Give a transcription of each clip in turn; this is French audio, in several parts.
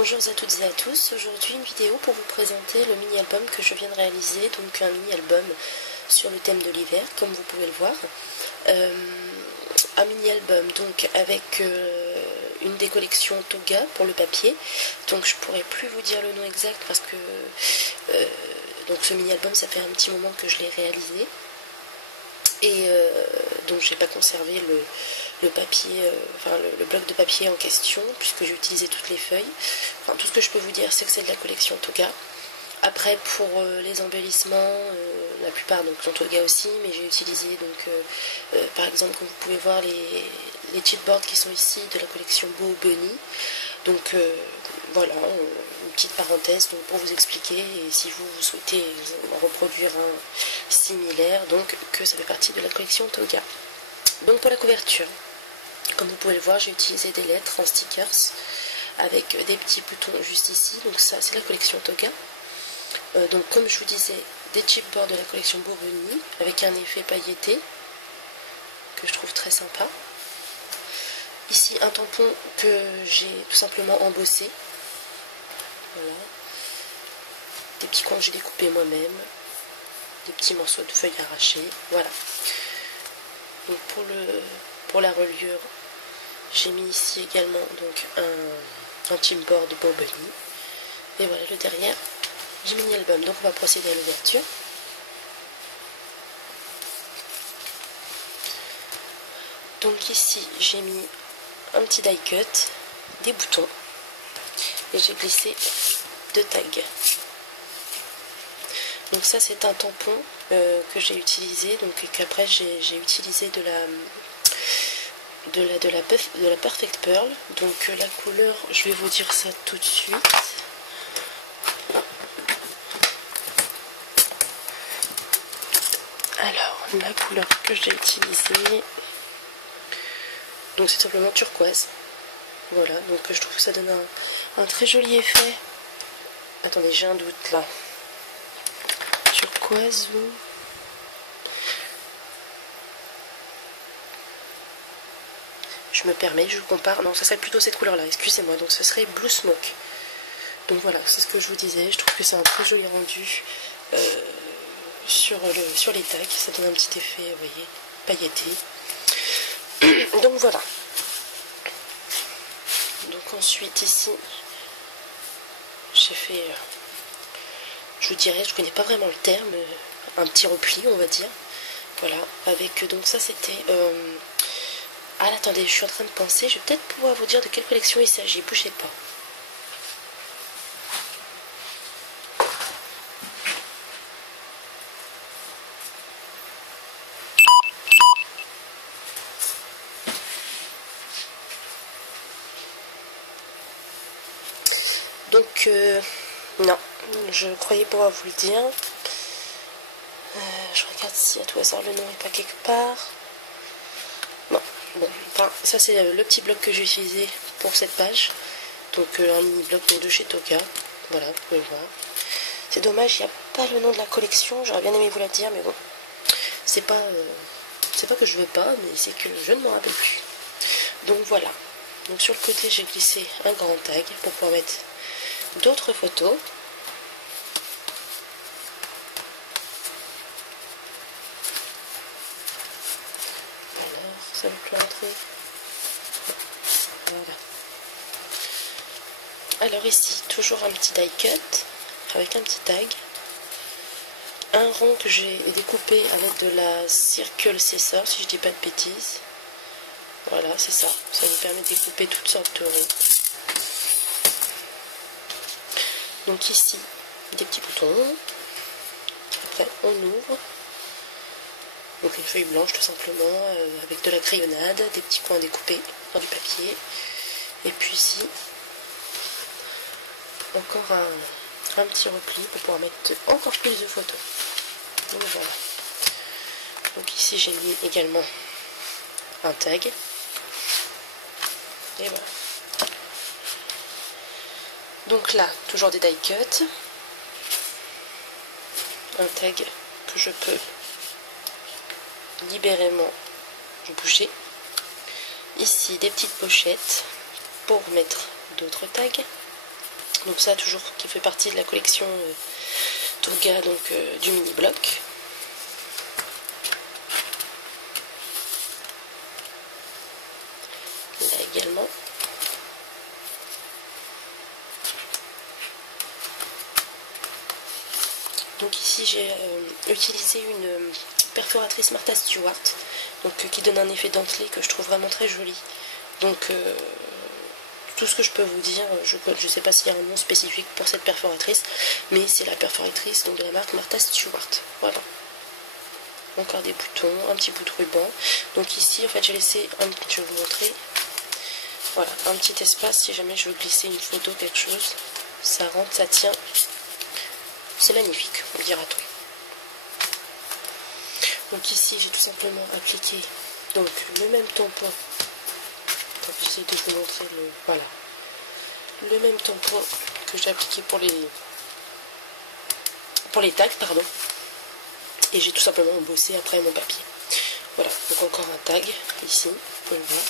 Bonjour à toutes et à tous, aujourd'hui une vidéo pour vous présenter le mini-album que je viens de réaliser, donc un mini-album sur le thème de l'hiver, comme vous pouvez le voir. Un mini-album donc avec une des collections Toga pour le papier, donc je pourrais plus vous dire le nom exact parce que donc ce mini-album ça fait un petit moment que je l'ai réalisé. Et donc j'ai pas conservé le papier, le bloc de papier en question, puisque j'ai utilisé toutes les feuilles. Enfin, tout ce que je peux vous dire, c'est que c'est de la collection Toga. Après, pour les embellissements, la plupart donc sont Toga aussi, mais j'ai utilisé donc par exemple, comme vous pouvez voir, les chipboards qui sont ici de la collection Bo Bunny. Donc voilà, une petite parenthèse donc, pour vous expliquer, et si vous souhaitez reproduire un similaire, donc que ça fait partie de la collection Toga. Donc pour la couverture, comme vous pouvez le voir, j'ai utilisé des lettres en stickers avec des petits boutons juste ici, donc ça c'est la collection Toga. Donc comme je vous disais, des chipboards de la collection Bo Bunny avec un effet pailleté que je trouve très sympa. Ici un tampon que j'ai tout simplement embossé. Voilà. Des petits coins que j'ai découpés moi-même. Des petits morceaux de feuilles arrachées. Voilà. Donc pour la reliure, j'ai mis ici également donc un chipboard Bo Bunny. Et voilà le derrière du mini-album. Donc on va procéder à l'ouverture. Donc ici j'ai mis un petit die cut, des boutons, et j'ai glissé 2 tags. Donc ça c'est un tampon que j'ai utilisé, donc et qu'après j'ai utilisé de la Perfect Pearl. Donc la couleur, je vais vous dire ça tout de suite. Alors la couleur que j'ai utilisée, donc c'est simplement turquoise. Voilà, donc je trouve que ça donne un très joli effet. Attendez, j'ai un doute là. Turquoise ou... Je me permets, je compare. Non, ça serait plutôt cette couleur là, excusez-moi. Donc ce serait Blue Smoke. Donc voilà, c'est ce que je vous disais. Je trouve que c'est un très joli rendu sur les tags. Ça donne un petit effet, vous voyez, pailleté. Donc voilà. Donc ensuite ici, j'ai fait, je vous dirais, je connais pas vraiment le terme, un petit repli on va dire. Voilà, avec, donc ça c'était... Ah attendez, je suis en train de penser, je vais peut-être pouvoir vous dire de quelle collection il s'agit, bougez pas. Donc, non, je croyais pouvoir vous le dire. Je regarde si à tout hasard le nom n'est pas quelque part. Non, bon, enfin, ça c'est le petit bloc que j'ai utilisé pour cette page. Donc un mini bloc de chez Toga. Voilà, vous pouvez voir. C'est dommage, il n'y a pas le nom de la collection. J'aurais bien aimé vous la dire, mais bon. C'est pas que je veux pas, mais c'est que je ne m'en rappelle plus. Donc voilà. Donc sur le côté, j'ai glissé un grand tag pour pouvoir mettre d'autres photos. Voilà, ça veut plus rentrer. Voilà. Alors ici, toujours un petit die cut avec un petit tag. Un rond que j'ai découpé avec de la Circle Scissor, si je dis pas de bêtises. Voilà, c'est ça. Ça nous permet de découper toutes sortes de ronds. Donc ici, des petits boutons. Après, on ouvre. Donc une feuille blanche tout simplement, avec de la crayonnade, des petits coins découpés dans du papier. Et puis ici, encore un petit repli pour pouvoir mettre encore plus de photos. Donc voilà. Donc ici j'ai mis également un tag. Et voilà. Donc là, toujours des die cut. Un tag que je peux libérément bouger. Ici des petites pochettes pour mettre d'autres tags. Donc ça toujours qui fait partie de la collection Toga, donc du mini bloc. Là également. Donc ici j'ai utilisé une perforatrice Martha Stewart, donc qui donne un effet dentelé que je trouve vraiment très joli. Donc tout ce que je peux vous dire, je ne sais pas s'il y a un nom spécifique pour cette perforatrice, mais c'est la perforatrice donc de la marque Martha Stewart. Voilà. Encore des boutons, un petit bout de ruban. Donc ici en fait j'ai laissé je vais vous montrer. Voilà, un petit espace si jamais je veux glisser une photo, quelque chose. Ça rentre, ça tient. C'est magnifique, on dira-t-on. Donc ici j'ai tout simplement appliqué donc le même tampon. J'essaie de vous montrer le même tampon que j'ai appliqué pour les tags, pardon. Et j'ai tout simplement embossé après mon papier. Voilà, donc encore un tag ici. On voit.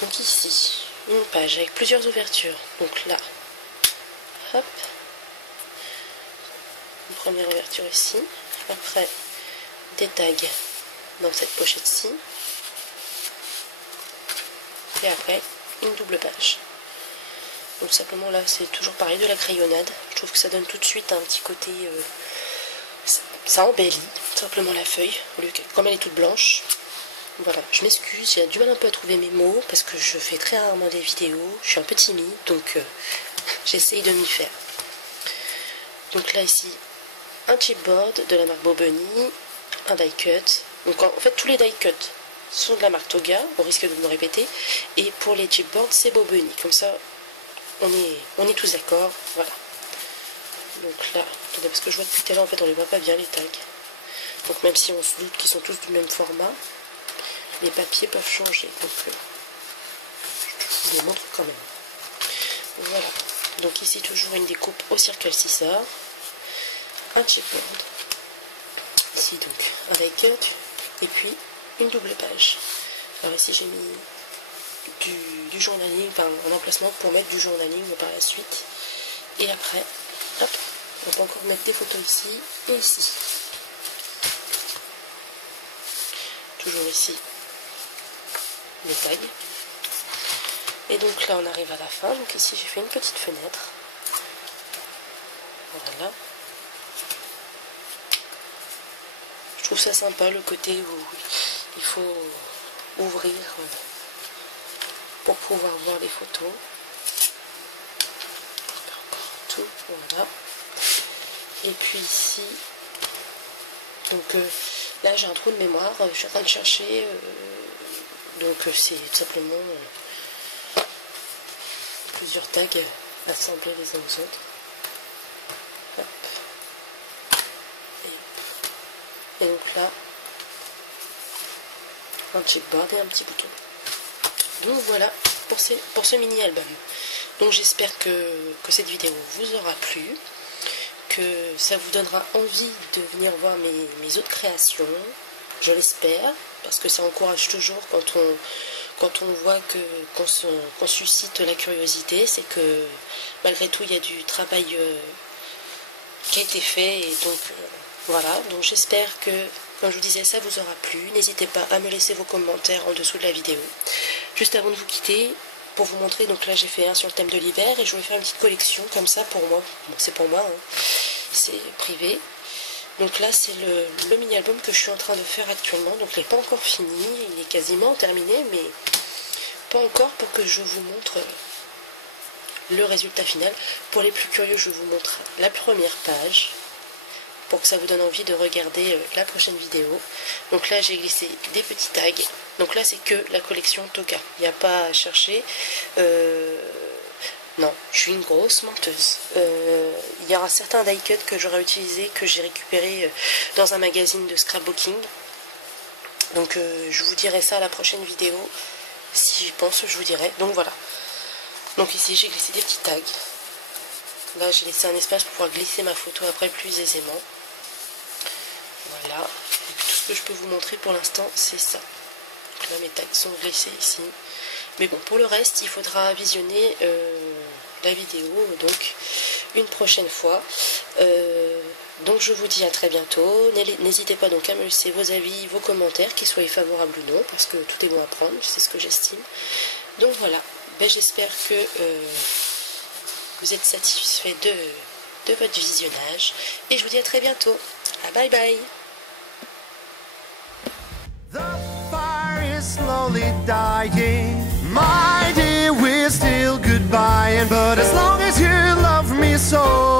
Donc ici, une page avec plusieurs ouvertures. Donc là, hop, une première ouverture ici. Après, des tags dans cette pochette-ci. Et après, une double page. Donc simplement là, c'est toujours pareil, de la crayonnade. Je trouve que ça donne tout de suite un petit côté... ça embellit simplement la feuille, au lieu que, comme elle est toute blanche. Voilà, je m'excuse, j'ai du mal un peu à trouver mes mots, parce que je fais très rarement des vidéos, je suis un peu timide, donc j'essaye de m'y faire. Donc là ici, un chipboard de la marque Bobony, un die cut. Donc en fait tous les die cuts sont de la marque Toga, au risque de me répéter, et pour les chipboards c'est Bobony, comme ça on est tous d'accord, voilà. Donc là, attendez, parce que je vois depuis tout à l'heure en fait on les voit pas bien les tags. Donc même si on se doute qu'ils sont tous du même format, les papiers peuvent changer. Donc je vous les montre quand même. Voilà. Donc ici toujours une découpe au circle scissor, un chipboard. Ici donc un die cut et puis une double page. Alors ici j'ai mis du journaling, enfin un emplacement pour mettre du journaling par la suite. Et après, hop, on peut encore mettre des photos ici et ici. Toujours ici, les tags. Et donc là on arrive à la fin. Donc ici j'ai fait une petite fenêtre. Voilà. Je trouve ça sympa le côté où il faut ouvrir pour pouvoir voir les photos. Tout, voilà. Et puis ici, donc là j'ai un trou de mémoire, je suis en train de chercher, donc c'est tout simplement plusieurs tags assemblés les uns aux autres. Hop. Et donc là, un chipboard et un petit bouton. Donc voilà pour ce mini album. Donc j'espère que cette vidéo vous aura plu, que ça vous donnera envie de venir voir mes autres créations, je l'espère, parce que ça encourage toujours quand on voit qu'on suscite la curiosité, c'est que malgré tout il y a du travail qui a été fait, et donc voilà, donc j'espère que, comme je vous disais, ça vous aura plu. N'hésitez pas à me laisser vos commentaires en dessous de la vidéo. Juste avant de vous quitter, pour vous montrer, donc là j'ai fait un sur le thème de l'hiver, et je vais faire une petite collection comme ça pour moi. Bon, c'est pour moi, hein. C'est privé. Donc là c'est le mini-album que je suis en train de faire actuellement. Donc il n'est pas encore fini, il est quasiment terminé, mais pas encore, pour que je vous montre le résultat final. Pour les plus curieux, je vous montre la première page, pour que ça vous donne envie de regarder la prochaine vidéo. Donc là j'ai glissé des petits tags. Donc là c'est que la collection Toga, il n'y a pas à chercher. Non, je suis une grosse menteuse. Il y aura certains die cuts que j'aurai utilisés, que j'ai récupéré dans un magazine de scrapbooking. Donc je vous dirai ça à la prochaine vidéo. Si j'y pense, je vous dirai. Donc voilà. Donc ici j'ai glissé des petits tags. Là j'ai laissé un espace pour pouvoir glisser ma photo après plus aisément. Voilà. Et tout ce que je peux vous montrer pour l'instant c'est ça. Donc là mes tags sont glissés ici. Mais bon, pour le reste, il faudra visionner la vidéo donc une prochaine fois. Donc je vous dis à très bientôt. N'hésitez pas donc à me laisser vos avis, vos commentaires, qu'ils soient favorables ou non, parce que tout est bon à prendre, c'est ce que j'estime. Donc voilà, j'espère que vous êtes satisfait de votre visionnage. Et je vous dis à très bientôt. Bye bye. The fire is slowly dying. My dear, we're still goodbye. But as long as you love me so,